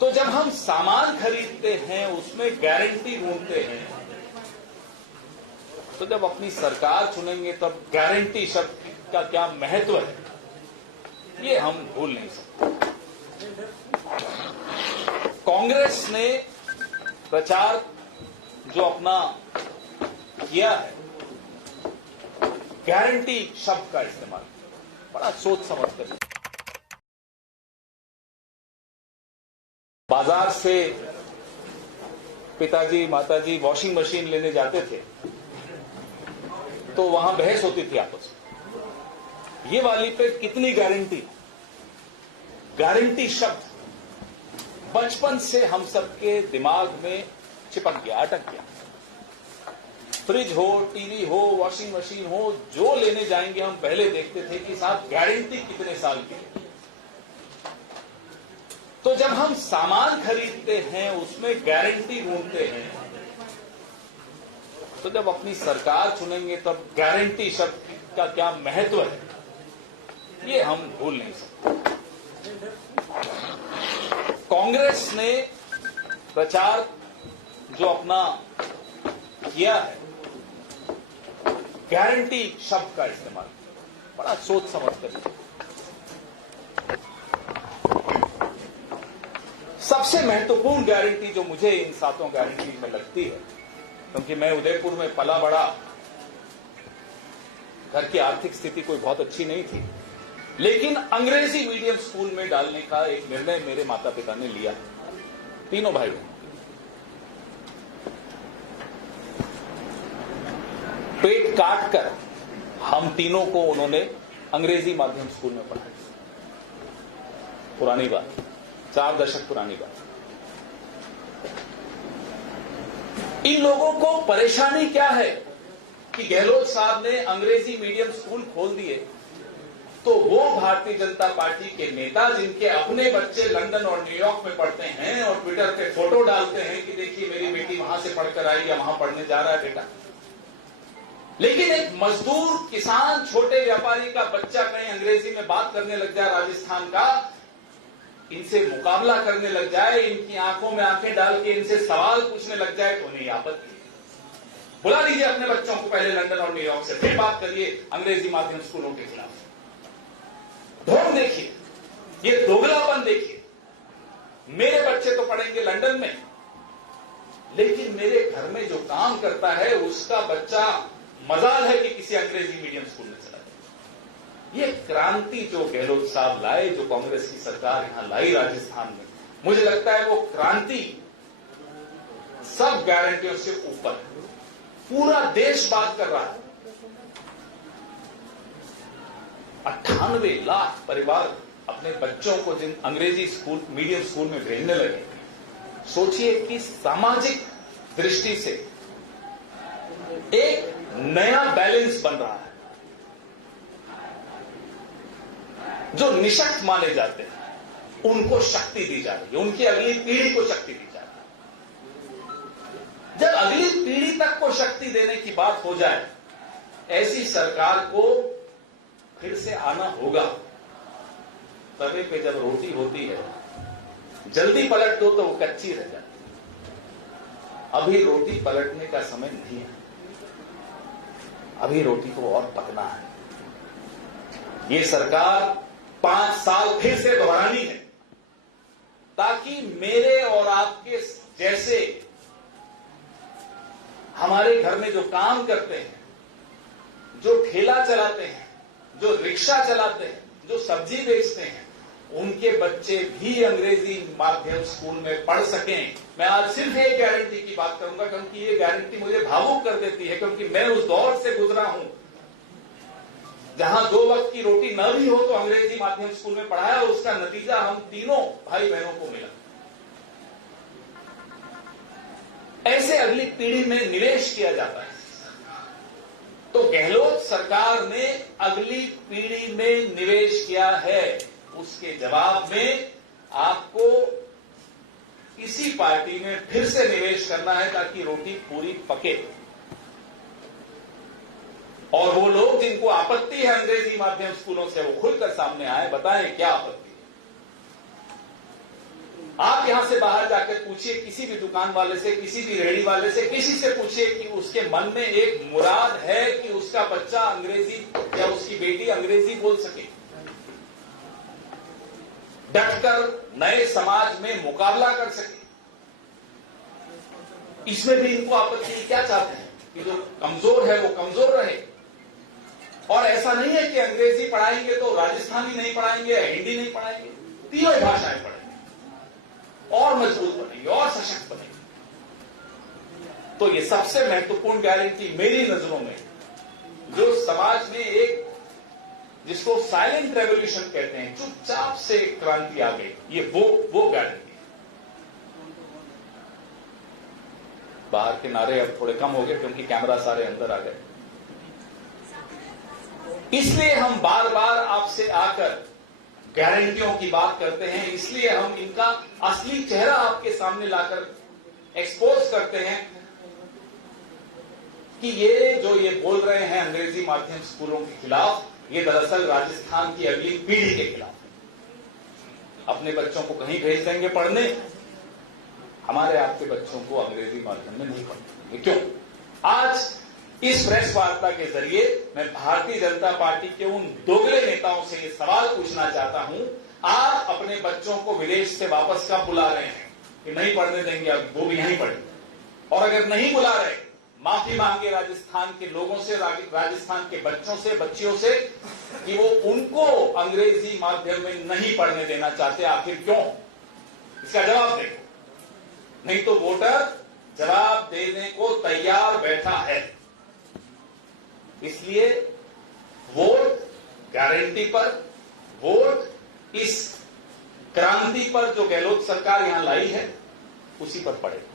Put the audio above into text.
तो जब हम सामान खरीदते हैं उसमें गारंटी ढूंढते हैं, तो जब अपनी सरकार चुनेंगे तब गारंटी शब्द का क्या महत्व है ये हम भूल नहीं सकते। कांग्रेस ने प्रचार जो अपना किया है, गारंटी शब्द का इस्तेमाल बड़ा सोच समझ कर। बाजार से पिताजी माताजी वॉशिंग मशीन लेने जाते थे तो वहां बहस होती थी आपस में, ये वाली पे कितनी गारंटी। गारंटी शब्द बचपन से हम सबके दिमाग में चिपक गया, अटक गया। फ्रिज हो, टीवी हो, वॉशिंग मशीन हो, जो लेने जाएंगे हम पहले देखते थे कि साहब गारंटी कितने साल की है। तो जब हम सामान खरीदते हैं उसमें गारंटी ढूंढते हैं, तो जब अपनी सरकार चुनेंगे तब गारंटी शब्द का क्या महत्व है ये हम भूल नहीं सकते। कांग्रेस ने प्रचार जो अपना किया है, गारंटी शब्द का इस्तेमाल बड़ा सोच समझ कर। सबसे महत्वपूर्ण गारंटी जो मुझे इन सातों गारंटी में लगती है, क्योंकि मैं उदयपुर में पला बड़ा, घर की आर्थिक स्थिति कोई बहुत अच्छी नहीं थी, लेकिन अंग्रेजी मीडियम स्कूल में डालने का एक निर्णय मेरे माता पिता ने लिया, तीनों भाई बहन। पेट काट कर हम तीनों को उन्होंने अंग्रेजी माध्यम स्कूल में पढ़ाया। पुरानी बात, 4 दशक पुरानी बात। इन लोगों को परेशानी क्या है कि गहलोत साहब ने अंग्रेजी मीडियम स्कूल खोल दिए, तो वो भारतीय जनता पार्टी के नेता जिनके अपने बच्चे लंदन और न्यूयॉर्क में पढ़ते हैं और ट्विटर पे फोटो डालते हैं कि देखिए मेरी बेटी वहां से पढ़कर आई या वहां पढ़ने जा रहा है बेटा, लेकिन एक मजदूर, किसान, छोटे व्यापारी का बच्चा कहीं अंग्रेजी में बात करने लग जाए, राजस्थान का, इनसे मुकाबला करने लग जाए, इनकी आंखों में आंखें डाल के इनसे सवाल पूछने लग जाए, तो उन्हें आपत्ति। बुला लीजिए अपने बच्चों को पहले लंदन और न्यूयॉर्क से, फिर बात करिए अंग्रेजी माध्यम स्कूलों के खिलाफ। ढोंग देखिए, ये दोगलापन देखिए। मेरे बच्चे तो पढ़ेंगे लंदन में, लेकिन मेरे घर में जो काम करता है उसका बच्चा मजाल है कि किसी अंग्रेजी मीडियम स्कूल में चला जाए। ये क्रांति जो गहलोत साहब लाए, जो कांग्रेस की सरकार यहां लाई राजस्थान में, मुझे लगता है वो क्रांति सब गारंटियों से ऊपर है। पूरा देश बात कर रहा है। 98 लाख परिवार अपने बच्चों को जिन अंग्रेजी स्कूल, मीडियम स्कूल में भेजने लगे, सोचिए कि सामाजिक दृष्टि से एक नया बैलेंस बन रहा है। जो निशक्त माने जाते हैं उनको शक्ति दी जा रही है, उनकी अगली पीढ़ी को शक्ति दी जा रही है। जब अगली पीढ़ी तक को शक्ति देने की बात हो जाए, ऐसी सरकार को फिर से आना होगा। तवे पे जब रोटी होती है, जल्दी पलट दो तो वो कच्ची रह जाती है। अभी रोटी पलटने का समय नहीं है, अभी रोटी को और पकना है। ये सरकार 5 साल फिर से दोहरानी है, ताकि मेरे और आपके जैसे हमारे घर में जो काम करते हैं, जो ठेला चलाते हैं, जो रिक्शा चलाते हैं, जो सब्जी बेचते हैं, उनके बच्चे भी अंग्रेजी माध्यम स्कूल में पढ़ सकें। मैं आज सिर्फ एक गारंटी की बात करूंगा, क्योंकि ये गारंटी मुझे भावुक कर देती है, क्योंकि मैं उस दौर से गुजरा हूं जहां 2 वक्त की रोटी न भी हो तो अंग्रेजी माध्यम स्कूल में पढ़ाया, और उसका नतीजा हम तीनों भाई बहनों को मिला। ऐसे अगली पीढ़ी में निवेश किया जाता है। तो गहलोत सरकार ने अगली पीढ़ी में निवेश किया है, उसके जवाब में आपको इसी पार्टी में फिर से निवेश करना है, ताकि रोटी पूरी पके। और वो लोग जिनको आपत्ति है अंग्रेजी माध्यम स्कूलों से, वो खुलकर सामने आए, बताएं क्या आपत्ति है। आप यहां से बाहर जाकर पूछिए किसी भी दुकान वाले से, किसी भी रेहड़ी वाले से, किसी से पूछिए कि उसके मन में एक मुराद है कि उसका बच्चा अंग्रेजी या उसकी बेटी अंग्रेजी बोल सके, डटकर नए समाज में मुकाबला कर सके। इसमें भी इनको आपत्ति क्या चाहते हैं कि जो कमजोर है वो कमजोर रहे। और ऐसा नहीं है कि अंग्रेजी पढ़ाएंगे तो राजस्थानी नहीं पढ़ाएंगे, हिंदी नहीं पढ़ाएंगे, तीनों भाषाएं पढ़ेंगे और मजबूत बनेंगे और सशक्त बनेंगे। तो ये सबसे महत्वपूर्ण गारंटी मेरी नजरों में, जो समाज में एक जिसको साइलेंट रेवोल्यूशन कहते हैं, चुपचाप से क्रांति आ गई, ये वो गारंटी। बाहर के नारे अब थोड़े कम हो गए क्योंकि कैमरा सारे अंदर आ गए। इसलिए हम बार बार आपसे आकर गारंटियों की बात करते हैं, इसलिए हम इनका असली चेहरा आपके सामने लाकर एक्सपोज करते हैं कि ये बोल रहे हैं अंग्रेजी माध्यम स्कूलों के खिलाफ, ये दरअसल राजस्थान की अगली पीढ़ी के खिलाफ। अपने बच्चों को कहीं भेज देंगे पढ़ने, हमारे आपके बच्चों को अंग्रेजी माध्यम में नहीं पढ़ेंगे। क्यों? आज इस प्रेस वार्ता के जरिए मैं भारतीय जनता पार्टी के उन दोगले नेताओं से ये सवाल पूछना चाहता हूं, आप अपने बच्चों को विदेश से वापस कब बुला रहे हैं कि नहीं पढ़ने देंगे, अब वो भी यहीं पढ़ेंगे? और अगर नहीं बुला रहे, माफी मांगे राजस्थान के लोगों से, राजस्थान के बच्चों से, बच्चियों से कि वो उनको अंग्रेजी माध्यम में नहीं पढ़ने देना चाहते। आखिर क्यों? इसका जवाब दें, नहीं तो वोटर जवाब देने को तैयार बैठा है। इसलिए वोट गारंटी पर, वोट इस क्रांति पर जो गहलोत सरकार यहां लाई है, उसी पर पड़ेगा।